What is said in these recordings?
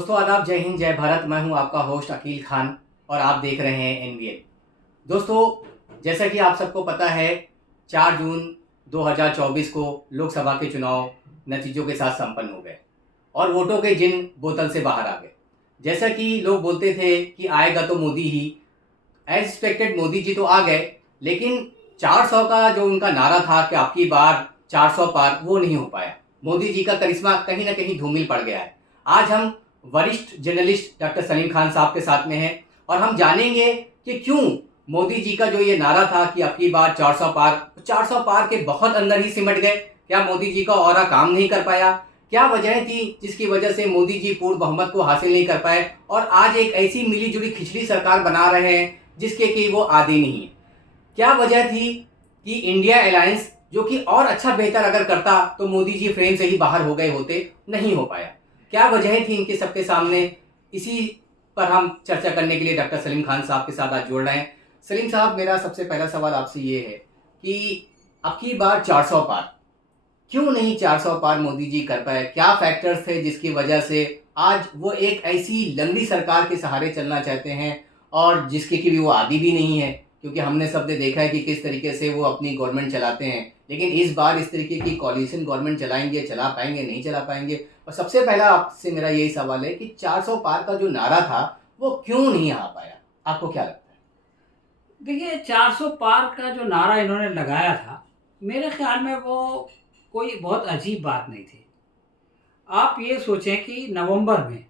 दोस्तों आदाब, जय हिंद, जय भारत। मैं हूं आपका होस्ट अकील खान और आप देख रहे हैं एनबीएन। दोस्तों, जैसा कि आप सबको पता है, 4 जून 2024 को लोकसभा के चुनाव नतीजों के साथ संपन्न हो गए और वोटों के जिन बोतल से बाहर आ गए। जैसा कि लोग बोलते थे कि आएगा तो मोदी ही, एज एक्सपेक्टेड मोदी जी तो आ गए, लेकिन 400 का जो उनका नारा था कि आपकी बार 400 पार, वो नहीं हो पाया। मोदी जी का करिश्मा कहीं ना कहीं धूमिल पड़ गया है। आज हम वरिष्ठ जर्नलिस्ट डॉक्टर सलीम खान साहब के साथ में हैं और हम जानेंगे कि क्यों मोदी जी का जो ये नारा था कि आपकी बार 400 पार के बहुत अंदर ही सिमट गए। क्या मोदी जी का ऑरा काम नहीं कर पाया? क्या वजह थी जिसकी वजह से मोदी जी पूर्ण बहुमत को हासिल नहीं कर पाए और आज एक ऐसी मिली जुली खिचड़ी सरकार बना रहे हैं जिसके कि वो आदी नहीं है? क्या वजह थी कि इंडिया अलायंस, जो कि और अच्छा बेहतर अगर करता तो मोदी जी फ्रेम से ही बाहर हो गए होते, नहीं हो पाया? क्या वजह थी इनके सबके सामने? इसी पर हम चर्चा करने के लिए डॉक्टर सलीम खान साहब के साथ आज जोड़ रहे हैं। सलीम साहब, मेरा सबसे पहला सवाल आपसे ये है कि अब की बार 400 पार क्यों नहीं 400 पार मोदी जी कर पाए? क्या फैक्टर्स थे जिसकी वजह से आज वो एक ऐसी लंबी सरकार के सहारे चलना चाहते हैं और जिसके की भी वो आदी भी नहीं है? क्योंकि हमने सबने देखा है कि किस तरीके से वो अपनी गवर्नमेंट चलाते हैं, लेकिन इस बार इस तरीके की कॉलिशन गवर्नमेंट चलाएंगे, चला पाएंगे, नहीं चला पाएंगे? और सबसे पहला आपसे मेरा यही सवाल है कि 400 पार का जो नारा था वो क्यों नहीं आ पाया? आपको क्या लगता है? देखिए, 400 पार का जो नारा इन्होंने लगाया था, मेरे ख्याल में वो कोई बहुत अजीब बात नहीं थी। आप ये सोचें कि नवंबर में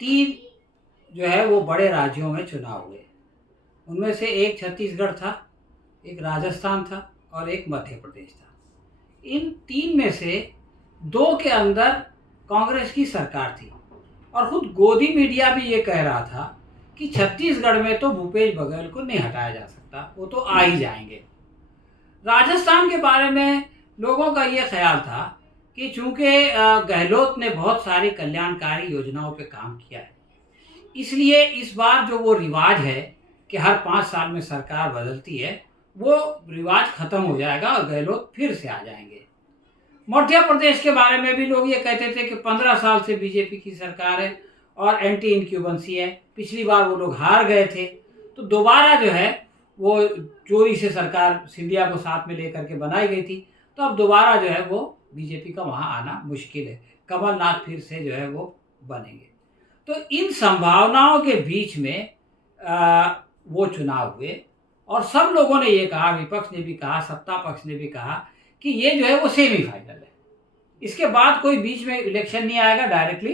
3 जो है वो बड़े राज्यों में चुनाव हुए। उनमें से एक छत्तीसगढ़ था, एक राजस्थान था और एक मध्य प्रदेश था। इन 3 में से 2 के अंदर कांग्रेस की सरकार थी और खुद गोदी मीडिया भी ये कह रहा था कि छत्तीसगढ़ में तो भूपेश बघेल को नहीं हटाया जा सकता, वो तो आ ही जाएंगे। राजस्थान के बारे में लोगों का ये ख्याल था कि चूंकि गहलोत ने बहुत सारी कल्याणकारी योजनाओं पे काम किया है, इसलिए इस बार जो वो रिवाज है कि हर 5 साल में सरकार बदलती है, वो रिवाज खत्म हो जाएगा और गहलोत फिर से आ जाएंगे। मध्य प्रदेश के बारे में भी लोग ये कहते थे कि 15 साल से बीजेपी की सरकार है और एंटी इनक्यूबेंसी है। पिछली बार वो लोग हार गए थे, तो दोबारा जो है वो चोरी से सरकार सिंधिया को साथ में लेकर के बनाई गई थी, तो अब दोबारा जो है वो बीजेपी का वहाँ आना मुश्किल है। कमलनाथ फिर से जो है वो बनेंगे। तो इन संभावनाओं के बीच में वो चुनाव हुए और सब लोगों ने ये कहा, विपक्ष ने भी कहा, सत्ता पक्ष ने भी कहा कि ये जो है वो सेमीफाइनल है, इसके बाद कोई बीच में इलेक्शन नहीं आएगा, डायरेक्टली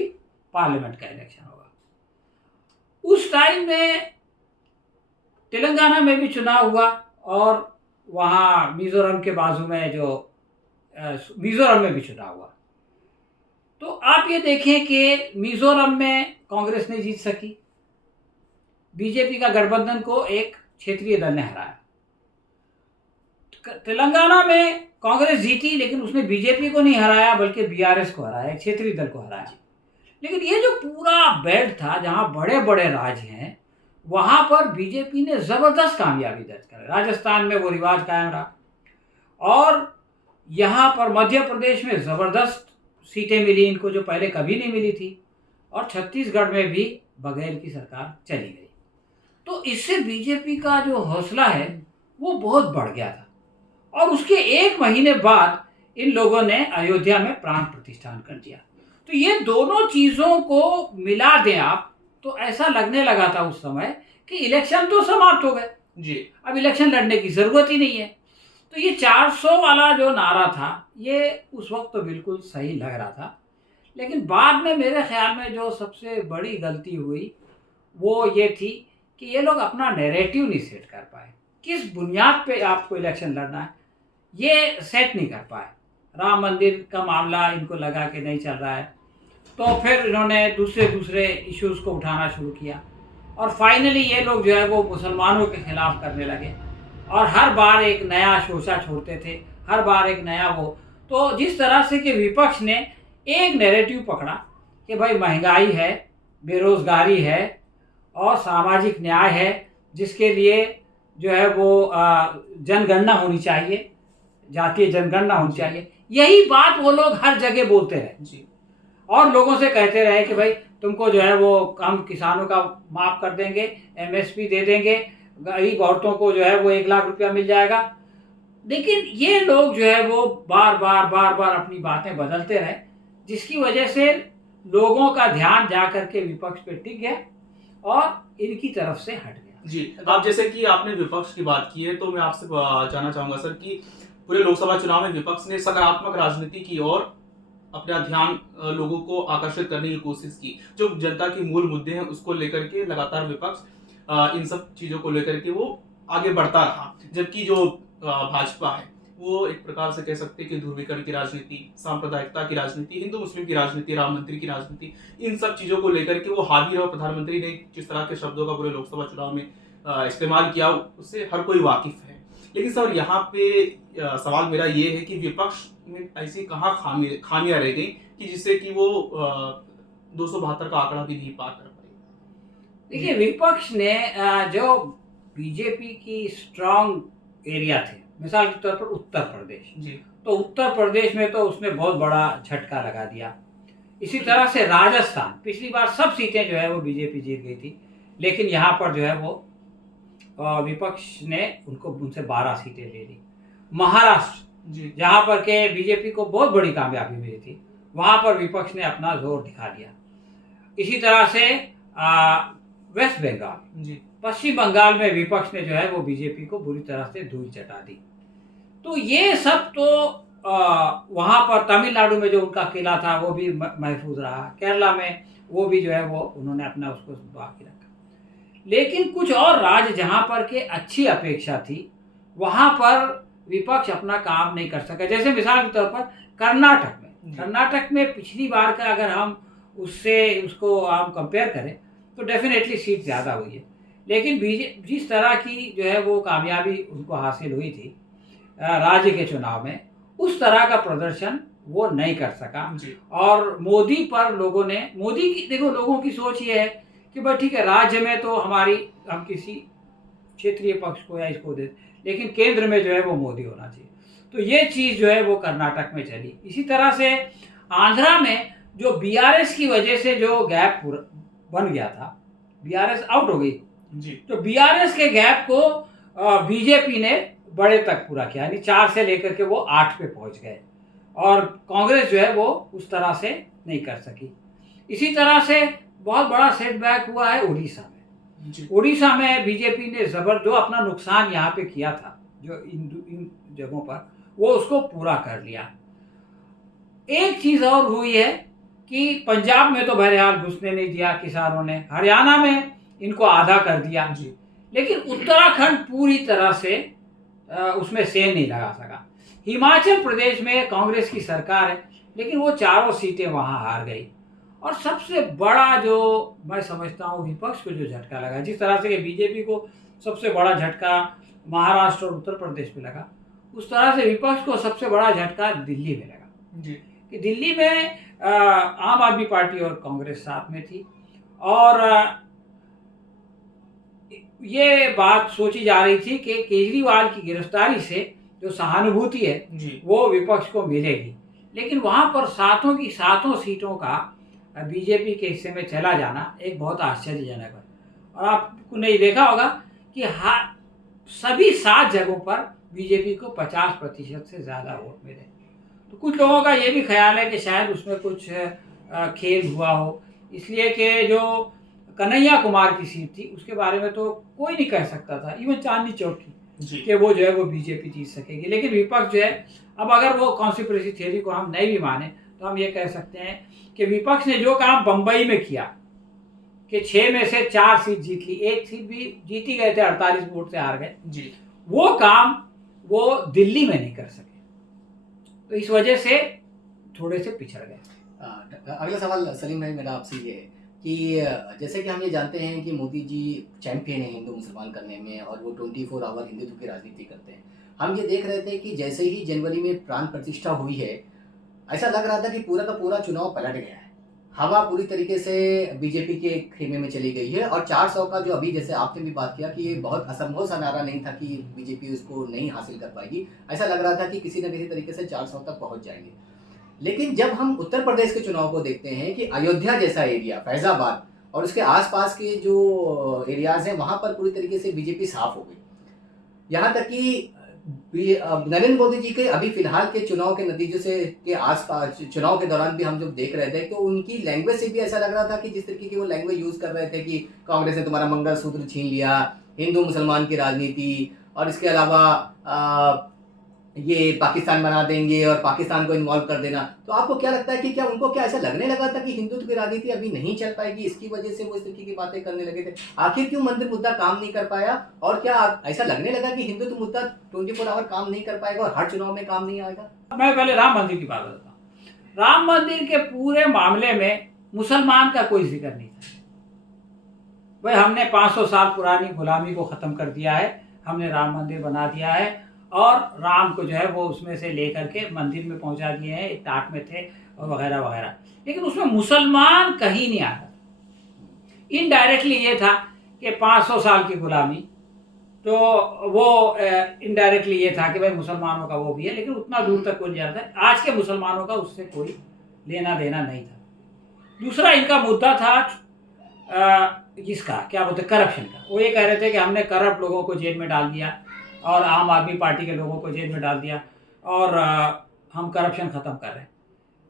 पार्लियामेंट का इलेक्शन होगा। उस टाइम में तेलंगाना में भी चुनाव हुआ और वहाँ मिजोरम के बाजू में जो मिजोरम में भी चुनाव हुआ। तो आप ये देखें कि मिजोरम में कांग्रेस ने जीत सकी, बीजेपी का गठबंधन को एक क्षेत्रीय दल ने हराया। तेलंगाना में कांग्रेस जीती, लेकिन उसने बीजेपी को नहीं हराया बल्कि बीआरएस को हराया, क्षेत्रीय दल को हराया। लेकिन ये जो पूरा बेल्ट था जहाँ बड़े बड़े राज्य हैं, वहाँ पर बीजेपी ने ज़बरदस्त कामयाबी दर्ज करी। राजस्थान में वो रिवाज कायम रहा और यहाँ पर मध्य प्रदेश में ज़बरदस्त सीटें मिली इनको, जो पहले कभी नहीं मिली थी, और छत्तीसगढ़ में भी बघेल की सरकार चली गई। तो इससे बीजेपी का जो हौसला है वो बहुत बढ़ गया था और उसके 1 महीने बाद इन लोगों ने अयोध्या में प्राण प्रतिष्ठान कर दिया। तो ये दोनों चीज़ों को मिला दें आप, तो ऐसा लगने लगा था उस समय कि इलेक्शन तो समाप्त हो गए जी, अब इलेक्शन लड़ने की ज़रूरत ही नहीं है। तो ये 400 वाला जो नारा था ये उस वक्त तो बिल्कुल सही लग रहा था, लेकिन बाद में मेरे ख्याल में जो सबसे बड़ी गलती हुई वो ये थी कि ये लोग अपना नैरेटिव नहीं सेट कर पाए। किस बुनियाद पे आपको इलेक्शन लड़ना है ये सेट नहीं कर पाए। राम मंदिर का मामला इनको लगा कि नहीं चल रहा है, तो फिर इन्होंने दूसरे इश्यूज़ को उठाना शुरू किया और फाइनली ये लोग जो है वो मुसलमानों के खिलाफ करने लगे और हर बार एक नया शोषा छोड़ते थे, हर बार एक नया वो। तो जिस तरह से कि विपक्ष ने एक नैरेटिव पकड़ा कि भाई महंगाई है, बेरोज़गारी है और सामाजिक न्याय है, जिसके लिए जो है वो जनगणना होनी चाहिए, जातीय जनगणना होनी चाहिए, यही बात वो लोग हर जगह बोलते रहे जी। और लोगों से कहते रहे कि भाई तुमको जो है वो हम किसानों का माफ़ कर देंगे, एमएसपी दे देंगे, गरीब औरतों को जो है वो 1 लाख रुपया मिल जाएगा। लेकिन ये लोग जो है वो बार बार अपनी बातें बदलते रहे, जिसकी वजह से लोगों का ध्यान जा करके विपक्ष पे टिक गया और इनकी तरफ से हट गया। जी, अब जैसे कि आपने विपक्ष की बात की है, तो मैं आपसे जानना चाहूंगा सर कि पूरे लोकसभा चुनाव में विपक्ष ने सकारात्मक राजनीति की और अपना ध्यान लोगों को आकर्षित करने की कोशिश की। जो जनता के मूल मुद्दे हैं उसको लेकर के लगातार विपक्ष इन सब चीजों को लेकर के वो आगे बढ़ता रहा, जबकि जो भाजपा है वो एक प्रकार से कह सकते हैं कि ध्रुवीकरण की राजनीति, सांप्रदायिकता की राजनीति, हिंदू मुस्लिम की राजनीति, राम मंदिर की राजनीति, इन सब चीजों को लेकर के वो हावी रहा। प्रधानमंत्री ने जिस तरह के शब्दों का पूरे लोकसभा चुनाव में इस्तेमाल किया उससे हर कोई वाकिफ है। लेकिन सर यहाँ पे सवाल मेरा ये है कि विपक्ष में ऐसी कहाँ खामियां रह गई कि जिससे कि वो 272 का आंकड़ा भी नहीं पार कर पाई। देखिए, विपक्ष ने जो बीजेपी की स्ट्रांग एरिया थे, मिसाल के तौर पर उत्तर प्रदेश, जी, तो उत्तर प्रदेश में तो उसने बहुत बड़ा झटका लगा दिया। इसी तरह से राजस्थान, पिछली बार सब सीटें जो है वो बीजेपी जीत गई थी, लेकिन यहाँ पर जो है वो विपक्ष ने उनसे 12 सीटें ले ली। महाराष्ट्र, जी, जहाँ पर के बीजेपी को बहुत बड़ी कामयाबी मिली थी, वहाँ पर विपक्ष ने अपना जोर दिखा दिया। इसी तरह से वेस्ट बंगाल, जी, पश्चिम बंगाल में विपक्ष ने जो है वो बीजेपी को बुरी तरह से धूल चटा दी। तो ये सब तो वहाँ पर तमिलनाडु में जो उनका किला था वो भी महफूज रहा, केरला में वो भी जो है वो उन्होंने अपना उसको बाकी रखा। लेकिन कुछ और राज्य जहाँ पर के अच्छी अपेक्षा थी वहाँ पर विपक्ष अपना काम नहीं कर सका। जैसे मिसाल के तौर पर कर्नाटक में पिछली बार का अगर हम उसको हम कंपेयर करें तो डेफिनेटली सीट ज़्यादा हुई है, लेकिन जिस तरह की जो है वो कामयाबी उनको हासिल हुई थी राज्य के चुनाव में, उस तरह का प्रदर्शन वो नहीं कर सका। जी, और मोदी पर लोगों ने, मोदी की देखो, लोगों की सोच ये है कि भाई ठीक है, राज्य में तो हम किसी क्षेत्रीय पक्ष को या इसको दे, लेकिन केंद्र में जो है वो मोदी होना चाहिए। तो ये चीज़ जो है वो कर्नाटक में चली। इसी तरह से आंध्रा में जो बीआरएस की वजह से जो गैप बन गया था, बीआरएस आउट हो गई, जी, तो बीआरएस के गैप को बीजेपी ने बड़े तक पूरा किया, यानी 4 से लेकर के वो 8 पे पहुंच गए, और कांग्रेस जो है वो उस तरह से नहीं कर सकी। इसी तरह से बहुत बड़ा सेटबैक हुआ है उड़ीसा में। जी, उड़ीसा में बीजेपी ने जो अपना नुकसान यहाँ पे किया था, जो इन जगहों पर, वो उसको पूरा कर लिया। एक चीज़ और हुई है कि पंजाब में तो बहरहाल घुसने नहीं दिया किसानों ने, हरियाणा में इनको आधा कर दिया, जी, लेकिन उत्तराखंड पूरी तरह से उसमें सेल नहीं लगा सका। हिमाचल प्रदेश में कांग्रेस की सरकार है, लेकिन वो 4 सीटें वहाँ हार गई। और सबसे बड़ा जो मैं समझता हूँ विपक्ष को जो झटका लगा, जिस तरह से बीजेपी को सबसे बड़ा झटका महाराष्ट्र और उत्तर प्रदेश में लगा, उस तरह से विपक्ष को सबसे बड़ा झटका दिल्ली में लगा। जी, कि दिल्ली में आम आदमी पार्टी और कांग्रेस साथ में थी, और ये बात सोची जा रही थी कि केजरीवाल की गिरफ्तारी से जो सहानुभूति है जी, वो विपक्ष को मिलेगी, लेकिन वहाँ पर 7 की 7 सीटों का बीजेपी के हिस्से में चला जाना एक बहुत आश्चर्यजनक है। और आपको नहीं देखा होगा कि सभी 7 जगहों पर बीजेपी को 50% से ज़्यादा वोट मिले। तो कुछ लोगों का ये भी ख्याल है कि शायद उसमें कुछ खेल हुआ हो, इसलिए कि जो कन्हैया कुमार की सीट थी उसके बारे में तो कोई नहीं कह सकता था, इवन चांदनी चौक की, जी, कि वो जो है वो बीजेपी जीत सकेगी। लेकिन विपक्ष जो है, अब अगर वो कॉन्स्पिरेसी थ्योरी को हम नहीं भी माने तो हम ये कह सकते हैं कि विपक्ष ने जो काम बम्बई में किया कि 6 में से 4 सीट जीत ली, 1 सीट भी जीती गए थे, 48 वोट से हार गए, जी, वो काम वो दिल्ली में नहीं कर सके, तो इस वजह से थोड़े से पिछड़ गए। अगला सवाल सलीम भाई मेरा आपसे ये है कि जैसे कि हम ये जानते हैं कि मोदी जी चैंपियन है हिंदू मुसलमान करने में, और वो 24 आवर हिंदुत्व की राजनीति करते हैं। हम ये देख रहे थे कि जैसे ही जनवरी में प्राण प्रतिष्ठा हुई है, ऐसा लग रहा था कि पूरा का पूरा चुनाव पलट गया है, हवा पूरी तरीके से बीजेपी के खेमे में चली गई है। और 400 का जो अभी जैसे आपने भी बात किया कि ये बहुत असंभव सा नारा नहीं था कि बीजेपी उसको नहीं हासिल कर पाएगी, ऐसा लग रहा था कि किसी न किसी तरीके से 400 तक पहुंच जाएंगे। लेकिन जब हम उत्तर प्रदेश के चुनाव को देखते हैं कि अयोध्या जैसा एरिया, फैजाबाद और उसके आसपास के जो एरियाज हैं वहां पर पूरी तरीके से बीजेपी साफ हो गई। यहाँ तक कि नरेंद्र मोदी जी के अभी फिलहाल के चुनाव के नतीजे से के आसपास चुनाव के दौरान भी हम जब देख रहे थे तो उनकी लैंग्वेज से भी ऐसा लग रहा था कि जिस तरीके की वो लैंग्वेज यूज कर रहे थे कि कांग्रेस ने तुम्हारा मंगलसूत्र छीन लिया, हिंदू मुसलमान की राजनीति, और इसके अलावा ये पाकिस्तान बना देंगे और पाकिस्तान को इन्वॉल्व कर देना। तो आपको क्या लगता है कि क्या उनको क्या ऐसा लगने लगा था कि हिंदुत्व की राजनीति अभी नहीं चल पाएगी, इसकी वजह से वो इस तरीके की बातें करने लगे थे? आखिर क्यों मंदिर मुद्दा काम नहीं कर पाया, और क्या ऐसा लगने लगा कि हिंदुत्व मुद्दा 24 आवर काम नहीं कर पाएगा और हर चुनाव में काम नहीं आएगा? मैं पहले राम मंदिर की बात करता हूँ। राम मंदिर के पूरे मामले में मुसलमान का कोई जिक्र नहीं था। भाई हमने 500 साल पुरानी गुलामी को ख़त्म कर दिया है, हमने राम मंदिर बना दिया है और राम को जो है वो उसमें से लेकर के मंदिर में पहुंचा दिए हैं, एक टाट में थे और वगैरह वगैरह, लेकिन उसमें मुसलमान कहीं नहीं आता। इनडायरेक्टली ये था कि 500 साल की गुलामी, तो वो इनडायरेक्टली ये था कि भाई मुसलमानों का वो भी है, लेकिन उतना दूर तक कोई नहीं जाता है। आज के मुसलमानों का उससे कोई लेना देना नहीं था। दूसरा इनका मुद्दा था इसका क्या बोलते करप्शन का। वो ये कह रहे थे कि हमने करप्ट लोगों को जेल में डाल दिया और आम आदमी पार्टी के लोगों को जेल में डाल दिया और हम करप्शन ख़त्म कर रहे हैं।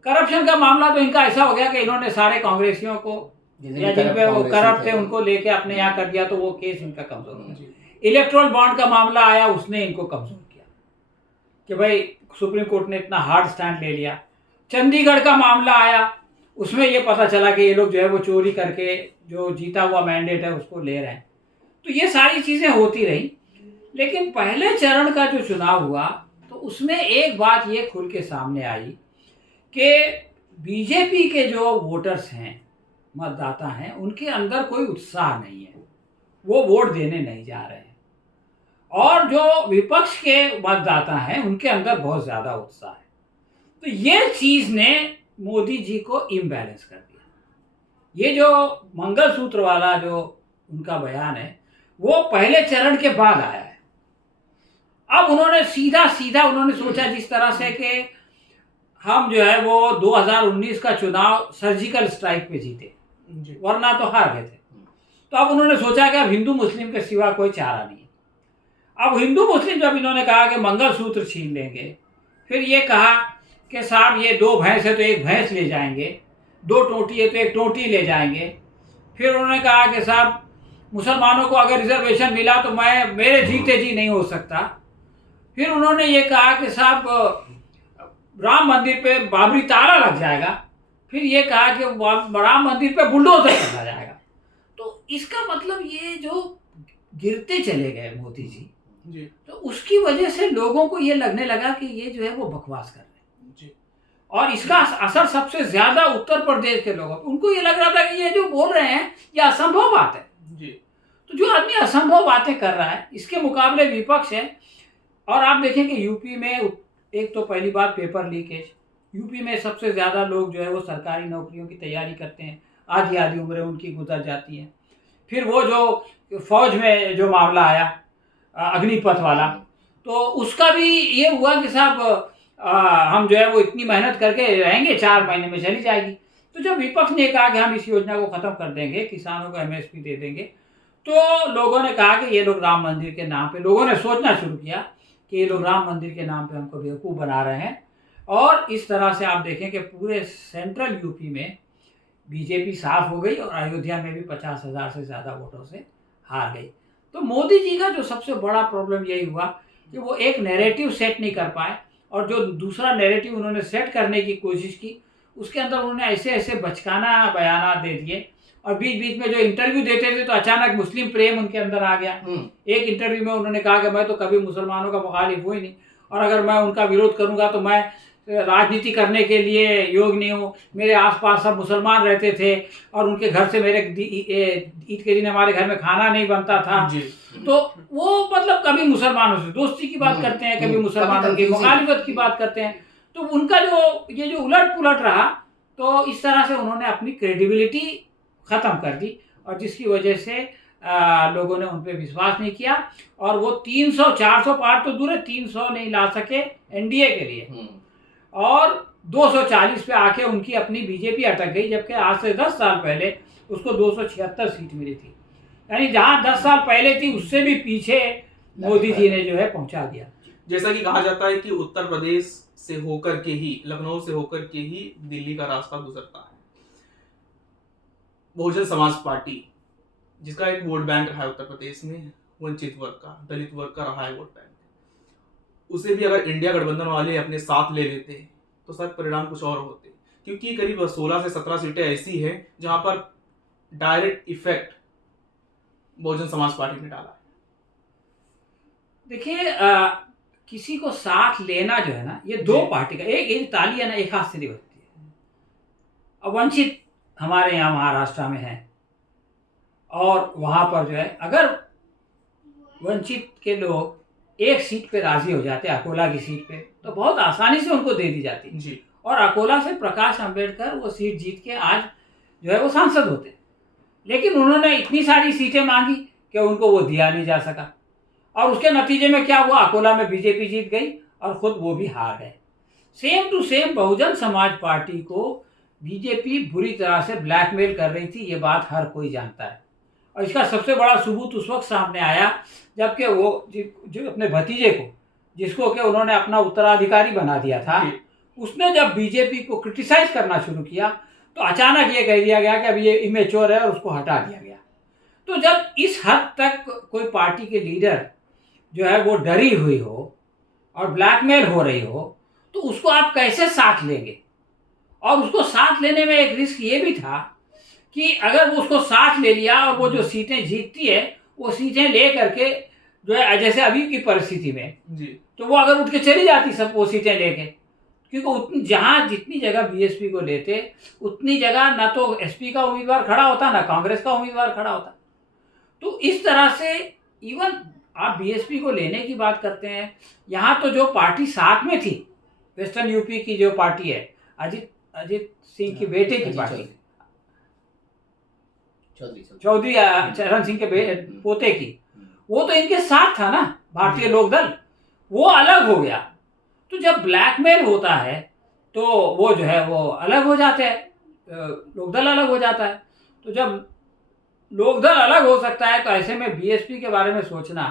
करप्शन का मामला तो इनका ऐसा हो गया कि इन्होंने सारे कांग्रेसियों को या जिन पे वो करप्ट थे उनको लेके अपने यहाँ कर दिया, तो वो केस इनका कमज़ोर हो गया। इलेक्ट्रोल बॉन्ड का मामला आया, उसने इनको कमज़ोर किया कि भाई सुप्रीम कोर्ट ने इतना हार्ड स्टैंड ले लिया। चंडीगढ़ का मामला आया, उसमें ये पता चला कि ये लोग जो है वो चोरी करके जो जीता हुआ मैंडेट है उसको ले रहे हैं। तो ये सारी चीज़ें होती रही, लेकिन पहले चरण का जो चुनाव हुआ तो उसमें एक बात ये खुल के सामने आई कि बीजेपी के जो वोटर्स हैं, मतदाता हैं, उनके अंदर कोई उत्साह नहीं है, वो वोट देने नहीं जा रहे हैं। और जो विपक्ष के मतदाता हैं उनके अंदर बहुत ज़्यादा उत्साह है। तो ये चीज़ ने मोदी जी को इम्बैलेंस कर दिया। ये जो मंगलसूत्र वाला जो उनका बयान है वो पहले चरण के बाद आया है। अब उन्होंने सीधा उन्होंने सोचा जिस तरह से कि हम जो है वो 2019 का चुनाव सर्जिकल स्ट्राइक पे जीते, वरना तो हार गए थे। तो अब उन्होंने सोचा कि अब हिंदू मुस्लिम के सिवा कोई चारा नहीं। अब हिंदू मुस्लिम जब इन्होंने कहा कि मंगलसूत्र छीन लेंगे, फिर ये कहा कि साहब ये 2 भैंस है तो 1 भैंस ले जाएंगे, 2 टोटी है तो 1 टोटी ले जाएंगे। फिर उन्होंने कहा कि साहब मुसलमानों को अगर रिजर्वेशन मिला तो मेरे जीते जी नहीं हो सकता। फिर उन्होंने ये कहा कि साहब राम मंदिर पे बाबरी ताला लग जाएगा। फिर ये कहा कि राम मंदिर पे बुलडोजर करना जाएगा। तो इसका मतलब ये जो गिरते चले गए मोदी जी, तो उसकी वजह से लोगों को ये लगने लगा कि ये जो है वो बकवास कर रहे हैं। और इसका असर सबसे ज्यादा उत्तर प्रदेश के लोगों, उनको ये लग रहा था कि ये जो बोल रहे हैं ये असंभव बात है। तो जो आदमी असंभव बातें कर रहा है, इसके मुकाबले विपक्ष है। और आप देखें कि यूपी में एक तो पहली बात पेपर लीकेज, यूपी में सबसे ज़्यादा लोग जो है वो सरकारी नौकरियों की तैयारी करते हैं, आधी उम्रें उनकी गुजर जाती हैं। फिर वो जो फौज में जो मामला आया अग्निपथ वाला, तो उसका भी ये हुआ कि साहब हम जो है वो इतनी मेहनत करके रहेंगे, 4 महीने में चली जाएगी। तो जब विपक्ष ने कहा कि हम इस योजना को ख़त्म कर देंगे, किसानों को MSP दे देंगे, तो लोगों ने कहा कि ये लोग राम मंदिर के नाम पे, लोगों ने सोचना शुरू किया कि ये लोग राम मंदिर के नाम पे हमको बेवकूफ़ बना रहे हैं। और इस तरह से आप देखें कि पूरे सेंट्रल यूपी में बीजेपी साफ हो गई और अयोध्या में भी 50,000 से ज़्यादा वोटों से हार गई। तो मोदी जी का जो सबसे बड़ा प्रॉब्लम यही हुआ कि वो एक नैरेटिव सेट नहीं कर पाए, और जो दूसरा नैरेटिव उन्होंने सेट करने की कोशिश की उसके अंदर उन्होंने ऐसे बचकाना बयान दे दिए। और बीच बीच में जो इंटरव्यू देते थे तो अचानक मुस्लिम प्रेम उनके अंदर आ गया। एक इंटरव्यू में उन्होंने कहा कि मैं तो कभी मुसलमानों का मुखालिफ हुई नहीं, और अगर मैं उनका विरोध करूंगा तो मैं राजनीति करने के लिए योग्य नहीं हूँ। मेरे आसपास सब मुसलमान रहते थे और उनके घर से मेरे ईद के दिन हमारे घर में खाना नहीं बनता था। तो वो मतलब कभी मुसलमानों से दोस्ती की बात करते हैं, कभी मुसलमानों की मुखालिफत की बात करते हैं। तो उनका जो उलट पुलट रहा, तो इस तरह से उन्होंने अपनी क्रेडिबिलिटी ख़त्म कर दी, और जिसकी वजह से लोगों ने उन पर विश्वास नहीं किया। और वो 300-400 पार तो दूर है, 300 नहीं ला सके NDA के लिए। और 240 पे आके उनकी अपनी बीजेपी अटक गई, जबकि आज से 10 साल पहले उसको 276 सीट मिली थी। यानी जहां 10 साल पहले थी उससे भी पीछे मोदी जी ने जो है पहुंचा दिया। जैसा कि कहा जाता है कि उत्तर प्रदेश से होकर के ही, लखनऊ से होकर के ही दिल्ली का रास्ता गुजरता है। बहुजन समाज पार्टी, जिसका एक वोट बैंक रहा है उत्तर प्रदेश में, वंचित वर्ग का, दलित वर्ग का रहा है वोट बैंक, उसे भी अगर इंडिया गठबंधन वाले अपने साथ ले लेते तो शायद परिणाम कुछ और होते, क्योंकि करीब 16 से 17 सीटें ऐसी हैं जहां पर direct effect Bahujan Samaj party ने डाला है। देखिए, किसी को साथ लेना जो है ना, ये दो जी। पार्टी का, एक ताली है ना एक हाथ से नहीं बजती है। अब वंचित हमारे यहाँ महाराष्ट्र में है, और वहाँ पर जो है अगर वंचित के लोग एक सीट पे राजी हो जाते, अकोला की सीट पे, तो बहुत आसानी से उनको दे दी जाती। जी। और अकोला से प्रकाश अंबेडकर वो सीट जीत के आज जो है वो सांसद होते, लेकिन उन्होंने इतनी सारी सीटें मांगी कि उनको वो दिया नहीं जा सका, और उसके नतीजे में क्या हुआ, अकोला में बीजेपी जीत गई और खुद वो भी हार गए। Same to same Bahujan Samaj party को बीजेपी बुरी तरह से ब्लैकमेल कर रही थी, ये बात हर कोई जानता है। और इसका सबसे बड़ा सबूत उस वक्त सामने आया जबकि वो जो अपने भतीजे को, जिसको कि उन्होंने अपना उत्तराधिकारी बना दिया था, उसने जब बीजेपी को क्रिटिसाइज करना शुरू किया तो अचानक ये कह दिया गया कि अब ये इमेच्योर है और उसको हटा दिया गया। तो जब इस हद तक कोई पार्टी के लीडर जो है वो डरी हुई हो और ब्लैकमेल हो रही हो, तो उसको आप कैसे साथ लेंगे? और उसको साथ लेने में एक रिस्क ये भी था कि अगर वो उसको साथ ले लिया और वो जो सीटें जीतती है वो सीटें ले करके जो है, जैसे अभी की परिस्थिति में जी। तो वो अगर उठ के चली जाती सब वो सीटें लेके, क्योंकि उतनी जहाँ जितनी जगह बीएसपी को लेते उतनी जगह ना तो एसपी का उम्मीदवार खड़ा होता ना कांग्रेस का उम्मीदवार खड़ा होता। तो इस तरह से इवन आप बीएसपी को लेने की बात करते हैं, यहाँ तो जो पार्टी साथ में थी, वेस्टर्न यूपी की जो पार्टी है, अजित सिंह की बेटे की पार्टी, चौधरी चरण सिंह के पोते की, वो तो इनके साथ था ना, भारतीय लोकदल, वो अलग हो गया। तो जब ब्लैकमेल होता है तो वो जो है वो अलग हो जाते हैं, लोकदल अलग हो जाता है। तो जब लोकदल अलग हो सकता है तो ऐसे में बीएसपी के बारे में सोचना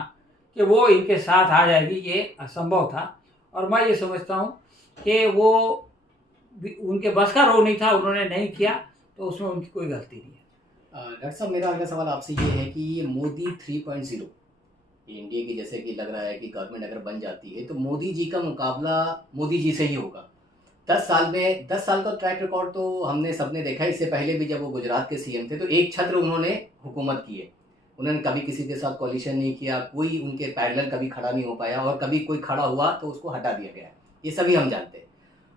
कि वो इनके साथ आ जाएगी, ये असंभव था। और मैं ये समझता हूँ कि वो उनके बस का रोग नहीं था, उन्होंने नहीं किया, तो उसमें उनकी कोई गलती नहीं है। डॉक्टर साहब, मेरा अगला सवाल आपसे ये है कि ये मोदी 3.0 इंडिया की, जैसे कि लग रहा है कि गवर्नमेंट अगर बन जाती है तो मोदी जी का मुकाबला मोदी जी से ही होगा। 10 साल का ट्रैक रिकॉर्ड तो हमने सबने देखा है। इससे पहले भी जब वो गुजरात के सीएम थे तो एक छत्र उन्होंने हुकूमत की है, उन्होंने कभी किसी के साथ कोलिशन नहीं किया, कोई उनके पैरेलल कभी खड़ा नहीं हो पाया, और कभी कोई खड़ा हुआ तो उसको हटा दिया गया। ये सभी हम जानते हैं।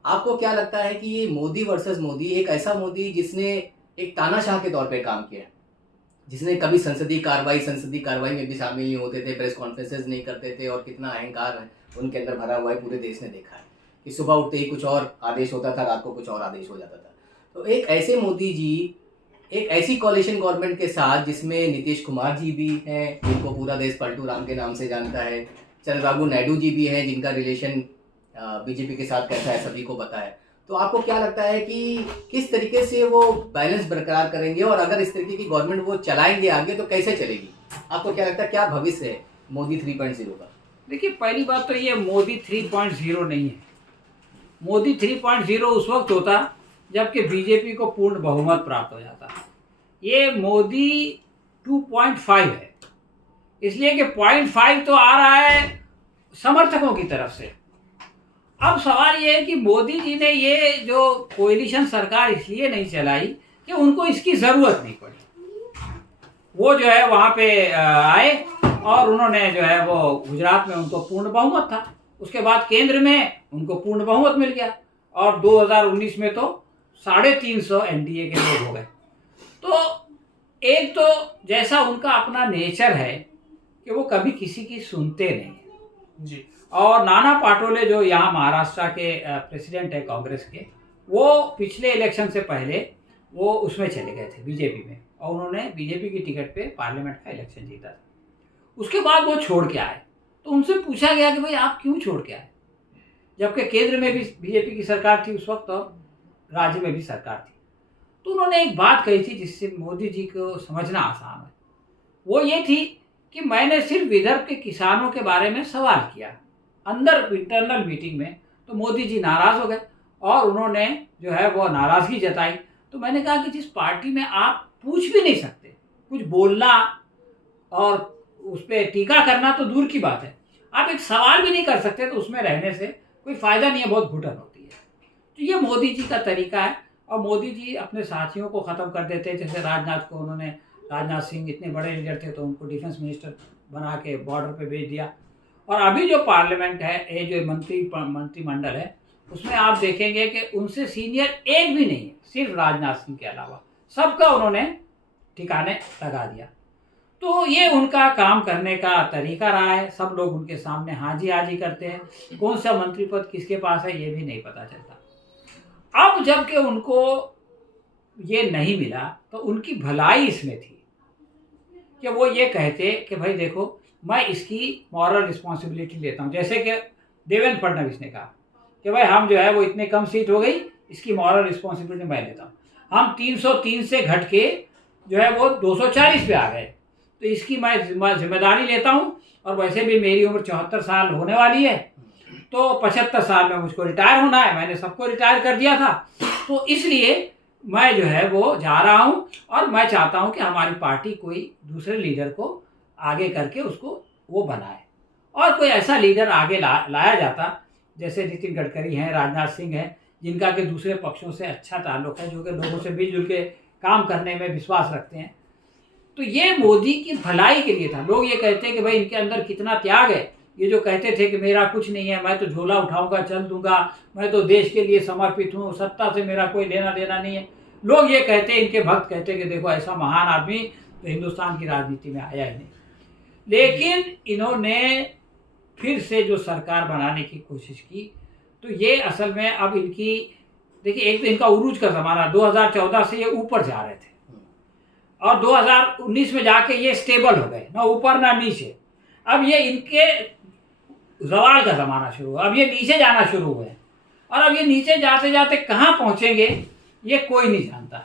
आपको क्या लगता है कि ये मोदी वर्सेस मोदी, एक ऐसा मोदी जिसने एक तानाशाह के तौर पे काम किया, जिसने कभी संसदीय कार्रवाई में भी शामिल नहीं होते थे, प्रेस कॉन्फ्रेंसेज नहीं करते थे, और कितना अहंकार है उनके अंदर भरा हुआ है, पूरे देश ने देखा है कि सुबह उठते ही कुछ और आदेश होता था, रात को कुछ और आदेश हो जाता था। तो एक ऐसे मोदी जी, एक ऐसी कोalition गवर्नमेंट के साथ जिसमें नीतीश कुमार जी भी हैं, जिनको पूरा देश पलटू राम के नाम से जानता है, चंद्रबाबू नायडू जी भी हैं, जिनका रिलेशन बीजेपी के साथ कैसा है सभी को पता है। तो आपको क्या लगता है कि किस तरीके से वो बैलेंस बरकरार करेंगे, और अगर इस तरीके की गवर्नमेंट वो चलाएंगे आगे तो कैसे चलेगी? आपको क्या लगता है, क्या भविष्य है मोदी 3.0 का? देखिए, पहली बात तो ये मोदी 3.0 नहीं है। मोदी 3.0 उस वक्त होता जबकि बीजेपी को पूर्ण बहुमत प्राप्त हो जाता। ये मोदी 2.5 है, इसलिए कि 0.5 तो आ रहा है समर्थकों की तरफ से। अब सवाल ये है कि मोदी जी ने ये जो कोएलिशन सरकार इसलिए नहीं चलाई कि उनको इसकी ज़रूरत नहीं पड़ी। वो जो है वहाँ पे आए और उन्होंने जो है वो गुजरात में उनको पूर्ण बहुमत था, उसके बाद केंद्र में उनको पूर्ण बहुमत मिल गया, और 2019 में तो 350 एनडीए के लोग हो गए। तो एक तो जैसा उनका अपना नेचर है कि वो कभी किसी की सुनते नहीं है जी। और नाना पाटोले जो यहाँ महाराष्ट्र के प्रेसिडेंट है कांग्रेस के, वो पिछले इलेक्शन से पहले वो उसमें चले गए थे बीजेपी में, और उन्होंने बीजेपी की टिकट पे पार्लियामेंट का इलेक्शन जीता था। उसके बाद वो छोड़ के आए, तो उनसे पूछा गया कि भाई आप क्यों छोड़ के आए? जबकि केंद्र में भी बीजेपी की सरकार थी उस वक्त और राज्य में भी सरकार थी। तो उन्होंने एक बात कही थी जिससे मोदी जी को समझना आसान है। वो ये थी कि मैंने सिर्फ विदर्भ के किसानों के बारे में सवाल किया अंदर इंटरनल मीटिंग में, तो मोदी जी नाराज़ हो गए और उन्होंने जो है वो नाराज़गी जताई। तो मैंने कहा कि जिस पार्टी में आप पूछ भी नहीं सकते, कुछ बोलना और उस पर टीका करना तो दूर की बात है, आप एक सवाल भी नहीं कर सकते, तो उसमें रहने से कोई फ़ायदा नहीं है, बहुत घुटन होती है। तो ये मोदी जी का तरीका है। और मोदी जी अपने साथियों को ख़त्म कर देते हैं, जैसे राजनाथ को उन्होंने, राजनाथ सिंह इतने बड़े लीडर थे तो उनको डिफेंस मिनिस्टर बना के बॉर्डर पे भेज दिया। और अभी जो पार्लियामेंट है, ये जो मंत्रिमंडल है, उसमें आप देखेंगे कि उनसे सीनियर एक भी नहीं है, सिर्फ राजनाथ सिंह के अलावा सबका उन्होंने ठिकाने लगा दिया। तो ये उनका काम करने का तरीका रहा है। सब लोग उनके सामने हाजी हाजी करते हैं, कौन सा मंत्री पद किसके पास है ये भी नहीं पता चलता। अब जबकि उनको ये नहीं मिला तो उनकी भलाई इसमें थी कि वो ये कहते कि भाई देखो, मैं इसकी मॉरल रिस्पॉन्सिबिलिटी लेता हूँ। जैसे कि देवेंद्र फडणवीस ने कहा कि भाई हम जो है वो इतने कम सीट हो गई, इसकी मॉरल रिस्पॉन्सिबिलिटी मैं लेता हूँ। हम 303 से घट के जो है वो 240 पे आ गए, तो इसकी मैं जिम्मेदारी लेता हूँ। और वैसे भी मेरी उम्र 74 साल होने वाली है, तो 75 साल में मुझको रिटायर होना है, मैंने सबको रिटायर कर दिया था, तो इसलिए मैं जो है वो जा रहा हूँ और मैं चाहता हूँ कि हमारी पार्टी कोई दूसरे लीडर को आगे करके उसको वो बनाए। और कोई ऐसा लीडर आगे लाया जाता, जैसे नितिन गडकरी हैं, राजनाथ सिंह हैं, जिनका कि दूसरे पक्षों से अच्छा ताल्लुक है, जो कि लोगों से मिलजुल के काम करने में विश्वास रखते हैं। तो ये मोदी की भलाई के लिए था। लोग ये कहते हैं कि भाई इनके अंदर कितना त्याग है। ये जो कहते थे कि मेरा कुछ नहीं है, मैं तो झोला उठाऊंगा चल दूंगा, मैं तो देश के लिए समर्पित हूँ, सत्ता से मेरा कोई लेना देना नहीं है। लोग ये कहते हैं, इनके भक्त कहते हैं कि देखो ऐसा महान आदमी तो हिंदुस्तान की राजनीति में आया ही नहीं। लेकिन इन्होंने फिर से जो सरकार बनाने की कोशिश की, तो ये असल में अब इनकी, देखिए एक तो इनका उरूज का ज़माना, 2014 से ये ऊपर जा रहे थे और 2019 में जाके ये स्टेबल हो गए, ना ऊपर ना नीचे। अब ये इनके जवाल का ज़माना शुरू हुआ, अब ये नीचे जाना शुरू हुए और अब ये नीचे जाते जाते कहाँ पहुँचेंगे ये कोई नहीं जानता।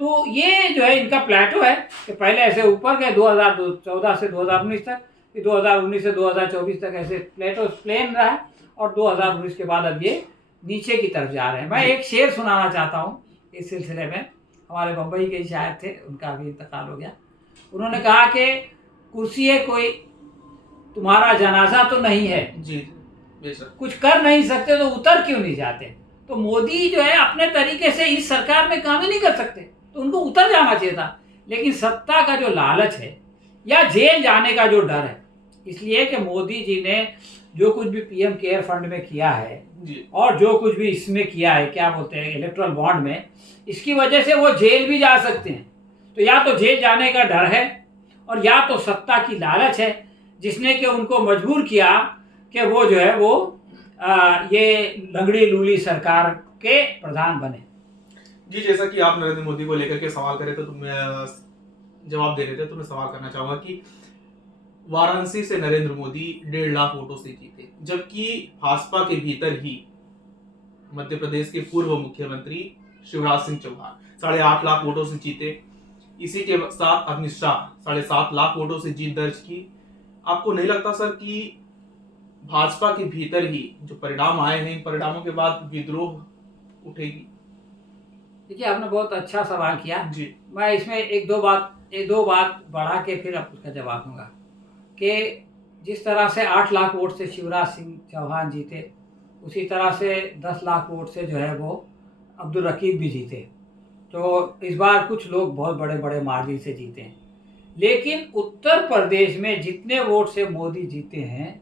तो ये जो है इनका प्लेटो है कि पहले ऐसे ऊपर गए 2014 से 2019 तक, फिर 2019 से 2024 तक ऐसे प्लेन रहा और 2019 के बाद अब ये नीचे की तरफ जा रहे हैं। मैं एक शेर सुनाना चाहता हूँ इस सिलसिले में। हमारे बम्बई के शायर थे, उनका अभी इंतकाल हो गया। उन्होंने कहा कि कुर्सी है कोई, तुम्हारा जनाजा तो नहीं है, जी बेशक। कुछ कर नहीं सकते तो उतर क्यों नहीं जाते। तो मोदी जो है अपने तरीके से इस सरकार में काम ही नहीं कर सकते, तो उनको उतर जाना चाहिए था। लेकिन सत्ता का जो लालच है या जेल जाने का जो डर है, इसलिए कि मोदी जी ने जो कुछ भी पीएम केयर फंड में किया है जी। और जो कुछ भी इसमें किया है, क्या बोलते हैं, इलेक्ट्रल बॉन्ड में, इसकी वजह से वो जेल भी जा सकते हैं। तो या तो जेल जाने का डर है और या तो सत्ता की लालच है, जिसने कि उनको मजबूर किया कि वो जो है वो ये लंगड़ी लूली सरकार के प्रधान बने। जी, जैसा कि आप नरेंद्र मोदी को लेकर के सवाल करे तो मैं जवाब दे रहे थे, तो मैं सवाल करना चाहूंगा कि वाराणसी से नरेंद्र मोदी 1.5 लाख वोटों से जीते, जबकि भाजपा के भीतर ही मध्य प्रदेश के पूर्व मुख्यमंत्री शिवराज सिंह चौहान 8.5 लाख वोटों से जीते। इसी के साथ अमित शाह 7.5 लाख वोटों से जीत दर्ज की। आपको नहीं लगता सर कि भाजपा के भीतर ही जो परिणाम आए हैं, इन परिणामों के बाद विद्रोह उठेगी? देखिए, आपने बहुत अच्छा सवाल किया जी। मैं इसमें एक दो बात बढ़ा के फिर अब उसका जवाब दूंगा कि जिस तरह से 8 लाख वोट से शिवराज सिंह चौहान जीते, उसी तरह से 10 लाख वोट से जो है वो अब्दुल रकीब भी जीते। तो इस बार कुछ लोग बहुत बड़े बड़े मार्जिन से जीते हैं। लेकिन उत्तर प्रदेश में जितने वोट से मोदी जीते हैं,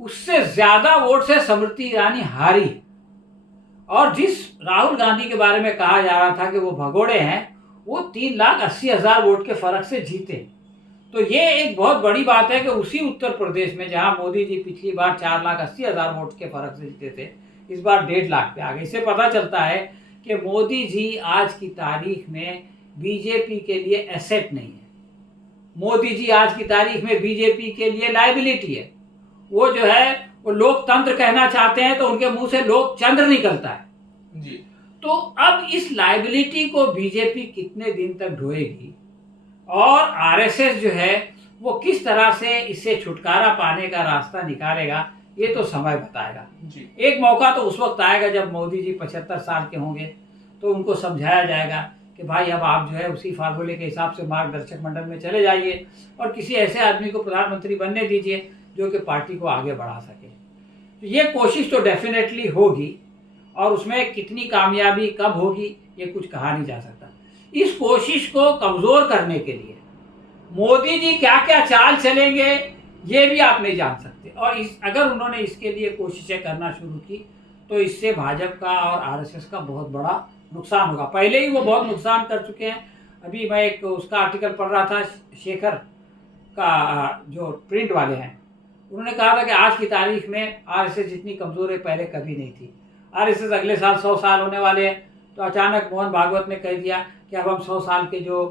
उससे ज़्यादा वोट से स्मृति ईरानी हारी। और जिस राहुल गांधी के बारे में कहा जा रहा था कि वो भगोड़े हैं, वो 3,80,000 वोट के फर्क से जीते। तो ये एक बहुत बड़ी बात है कि उसी उत्तर प्रदेश में जहां मोदी जी पिछली बार 4,80,000 वोट के फर्क से जीते थे, इस बार 1.5 लाख पे आ गए। इससे पता चलता है कि मोदी जी आज की तारीख में बीजेपी के लिए एसेट नहीं है, मोदी जी आज की तारीख में बीजेपी के लिए लायबिलिटी है। वो जो है वो लोकतंत्र कहना चाहते हैं तो उनके मुंह से लोकचंद्र निकलता है। जी तो अब इस लाइबिलिटी को बीजेपी कितने दिन तक ढोएगी और आरएसएस जो है वो किस तरह से इससे छुटकारा पाने का रास्ता निकालेगा, ये तो समय बताएगा। जी एक मौका तो उस वक्त आएगा जब मोदी जी 75 साल के होंगे, तो उनको समझाया जाएगा कि भाई अब आप जो है उसी फार्मूले के हिसाब से मार्गदर्शक मंडल में चले जाइए और किसी ऐसे आदमी को प्रधानमंत्री बनने दीजिए जो कि पार्टी को आगे बढ़ा सके। तो ये कोशिश तो डेफिनेटली होगी और उसमें कितनी कामयाबी कब होगी ये कुछ कहा नहीं जा सकता। इस कोशिश को कमज़ोर करने के लिए मोदी जी क्या क्या चाल चलेंगे ये भी आप नहीं जान सकते, और अगर उन्होंने इसके लिए कोशिशें करना शुरू की तो इससे भाजपा और आरएसएस का बहुत बड़ा नुकसान होगा। पहले ही वो बहुत नुकसान कर चुके हैं। अभी मैं एक उसका आर्टिकल पढ़ रहा था, शेखर का जो प्रिंट वाले हैं, उन्होंने कहा था कि आज की तारीख में आरएसएस जितनी कमज़ोर है पहले कभी नहीं थी। आरएसएस अगले साल 100 साल होने वाले हैं, तो अचानक मोहन भागवत ने कह दिया कि अब हम 100 साल के जो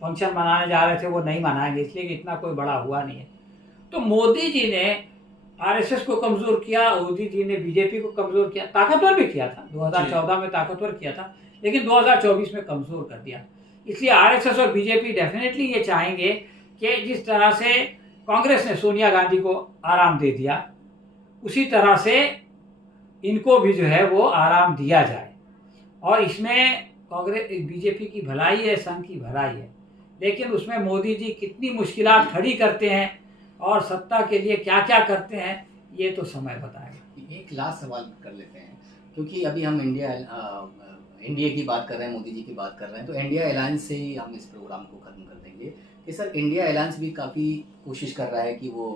फंक्शन मनाने जा रहे थे वो नहीं मनाएंगे, इसलिए कि इतना कोई बड़ा हुआ नहीं है। तो मोदी जी ने आरएसएस को कमज़ोर किया, मोदी जी ने बीजेपी को कमज़ोर किया, ताकतवर भी किया था, 2014 में ताकतवर किया था, लेकिन 2024 में कमज़ोर कर दिया। इसलिए आरएसएस और बीजेपी डेफिनेटली ये चाहेंगे कि जिस तरह से कांग्रेस ने सोनिया गांधी को आराम दे दिया, उसी तरह से इनको भी जो है वो आराम दिया जाए। और इसमें कांग्रेस बीजेपी की भलाई है, संघ की भलाई है, लेकिन उसमें मोदी जी कितनी मुश्किलात खड़ी करते हैं और सत्ता के लिए क्या क्या करते हैं ये तो समय बताएगा। एक लास्ट सवाल कर लेते हैं, क्योंकि अभी हम इंडिया की बात कर रहे हैं, मोदी जी की बात कर रहे हैं, तो इंडिया अलायंस से ही हम इस प्रोग्राम को ख़त्म कर देंगे कि सर इंडिया अलायंस भी काफ़ी कोशिश कर रहा है कि वो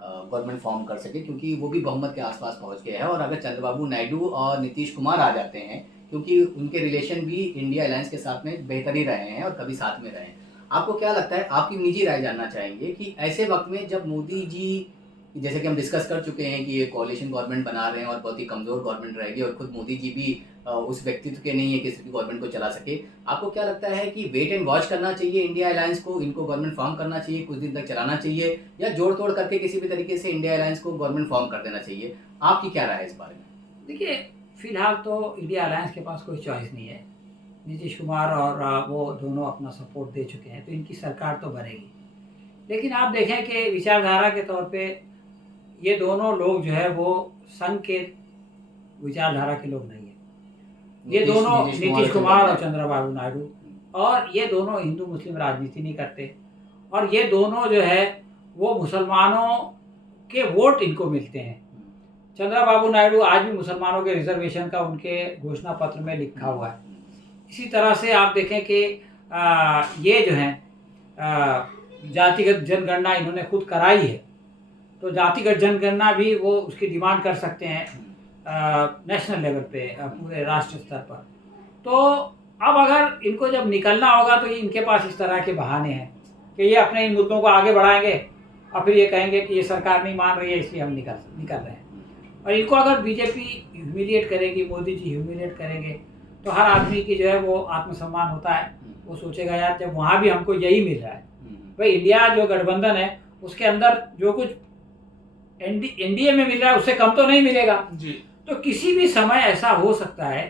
गवर्नमेंट फॉर्म कर सके, क्योंकि वो भी बहुमत के आसपास पहुंच गया है। और अगर चंद्रबाबू नायडू और नीतीश कुमार आ जाते हैं, क्योंकि उनके रिलेशन भी इंडिया अलायंस के साथ में बेहतर ही रहे हैं और कभी साथ में रहे हैं, आपको क्या लगता है, आपकी निजी राय जानना चाहेंगे कि ऐसे वक्त में जब मोदी जी, जैसे कि हम डिस्कस कर चुके हैं कि ये कोalition गवर्नमेंट बना रहे हैं और बहुत ही कमज़ोर गवर्नमेंट रहेगी और खुद मोदी जी भी उस व्यक्तित्व के नहीं है किसी भी गवर्नमेंट को चला सके, आपको क्या लगता है कि वेट एंड वॉच करना चाहिए इंडिया अलायंस को, इनको गवर्नमेंट फॉर्म करना चाहिए, कुछ दिन तक चलाना चाहिए, या जोड़ तोड़ करके किसी भी तरीके से इंडिया अलायंस को गवर्नमेंट फॉर्म कर देना चाहिए? आपकी क्या राय है इस बारे में? देखिए, फिलहाल तो इंडिया अलायंस के पास कोई चॉइस नहीं है। नीतीश कुमार और वो दोनों अपना सपोर्ट दे चुके हैं, तो इनकी सरकार तो बनेगी। लेकिन आप देखें कि विचारधारा के तौर पे ये दोनों लोग जो है वो संघ के विचारधारा के लोग नहीं है। ये दोनों नीतीश कुमार और चंद्रबाबू नायडू, और ये दोनों हिंदू मुस्लिम राजनीति नहीं करते, और ये दोनों जो है वो मुसलमानों के वोट इनको मिलते हैं। चंद्रबाबू नायडू आज भी मुसलमानों के रिजर्वेशन का उनके घोषणा पत्र में लिखा हुआ है। इसी तरह से आप देखें कि ये जो है जातिगत जनगणना इन्होंने खुद कराई है, तो जातिगत जनगणना भी वो उसकी डिमांड कर सकते हैं नेशनल लेवल पे, पूरे राष्ट्र स्तर पर। तो अब अगर इनको जब निकलना होगा तो इनके पास इस तरह के बहाने हैं कि ये अपने इन मुद्दों को आगे बढ़ाएंगे और फिर ये कहेंगे कि ये सरकार नहीं मान रही है इसलिए हम निकल रहे हैं। और इनको अगर बीजेपी ह्यूमिलिएट करेगी, मोदी जी ह्यूमिलिएट करेंगे, तो हर आदमी की जो है वो आत्मसम्मान होता है, वो सोचेगा यार जब वहाँ भी हमको यही मिल रहा है, भाई इंडिया जो गठबंधन है उसके अंदर जो कुछ एनडीए में मिल रहा है उससे कम तो नहीं मिलेगा जी। तो किसी भी समय ऐसा हो सकता है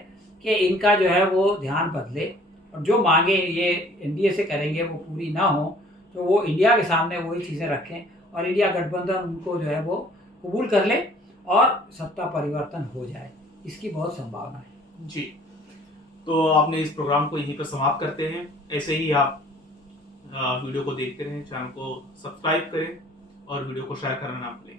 कि इनका जो है वो ध्यान बदले और जो मांगे ये एनडीए से करेंगे वो पूरी ना हो, तो वो इंडिया के सामने वही चीज़ें रखें और इंडिया गठबंधन उनको जो है वो कबूल कर ले और सत्ता परिवर्तन हो जाए, इसकी बहुत संभावना है। जी, तो आपने इस प्रोग्राम को यहीं पर समाप्त करते हैं। ऐसे ही आप वीडियो को देखते रहें, चैनल को सब्सक्राइब करें और वीडियो को शेयर करना ना भूलें।